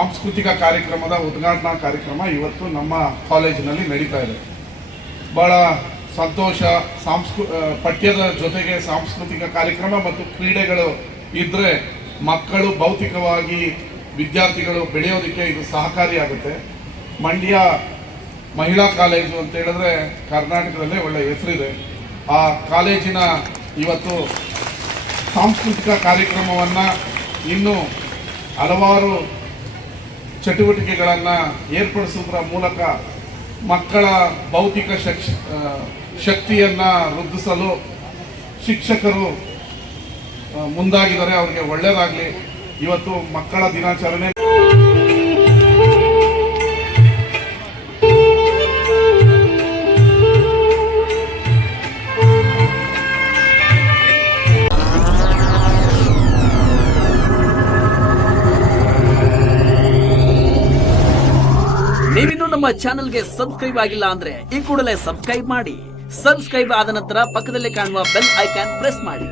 ಸಾಂಸ್ಕೃತಿಕ ಕಾರ್ಯಕ್ರಮದ ಉದ್ಘಾಟನಾ ಕಾರ್ಯಕ್ರಮ ಇವತ್ತು ನಮ್ಮ ಕಾಲೇಜಿನಲ್ಲಿ ನಡೀತಾ ಇದೆ. ಭಾಳ ಸಂತೋಷ. ಪಠ್ಯದ ಜೊತೆಗೆ ಸಾಂಸ್ಕೃತಿಕ ಕಾರ್ಯಕ್ರಮ ಮತ್ತು ಕ್ರೀಡೆಗಳು ಇದ್ದರೆ ಮಕ್ಕಳು ಭೌತಿಕವಾಗಿ ವಿದ್ಯಾರ್ಥಿಗಳು ಬೆಳೆಯೋದಕ್ಕೆ ಇದು ಸಹಕಾರಿಯಾಗುತ್ತೆ. ಮಂಡ್ಯ ಮಹಿಳಾ ಕಾಲೇಜು ಅಂತ ಹೇಳಿದ್ರೆ ಕರ್ನಾಟಕದಲ್ಲೇ ಒಳ್ಳೆಯ ಹೆಸರಿದೆ. ಆ ಕಾಲೇಜಿನ ಇವತ್ತು ಸಾಂಸ್ಕೃತಿಕ ಕಾರ್ಯಕ್ರಮವನ್ನು ಇನ್ನೂ ಹಲವಾರು ಚಟುವಟಿಕೆಗಳನ್ನು ಏರ್ಪಡಿಸೋದ್ರ ಮೂಲಕ ಮಕ್ಕಳ ಭೌತಿಕ ಶಕ್ತಿಯನ್ನು ವೃದ್ಧಿಸಲು ಶಿಕ್ಷಕರು ಮುಂದಾಗಿದ್ದಾರೆ. ಅವರಿಗೆ ಒಳ್ಳೆಯದಾಗಲಿ. ಇವತ್ತು ಮಕ್ಕಳ ದಿನಾಚರಣೆ. ನೀವಿನ್ನೂ ನಮ್ಮ ಚಾನೆಲ್ಗೆ ಸಬ್ಸ್ಕ್ರೈಬ್ ಆಗಿಲ್ಲ ಅಂದ್ರೆ ಈ ಕೂಡಲೇ ಸಬ್ಸ್ಕ್ರೈಬ್ ಮಾಡಿ. ಸಬ್ಸ್ಕ್ರೈಬ್ ಆದ ನಂತರ ಪಕ್ಕದಲ್ಲಿ ಕಾಣುವ ಬೆಲ್ ಐಕಾನ್ ಪ್ರೆಸ್ ಮಾಡಿ.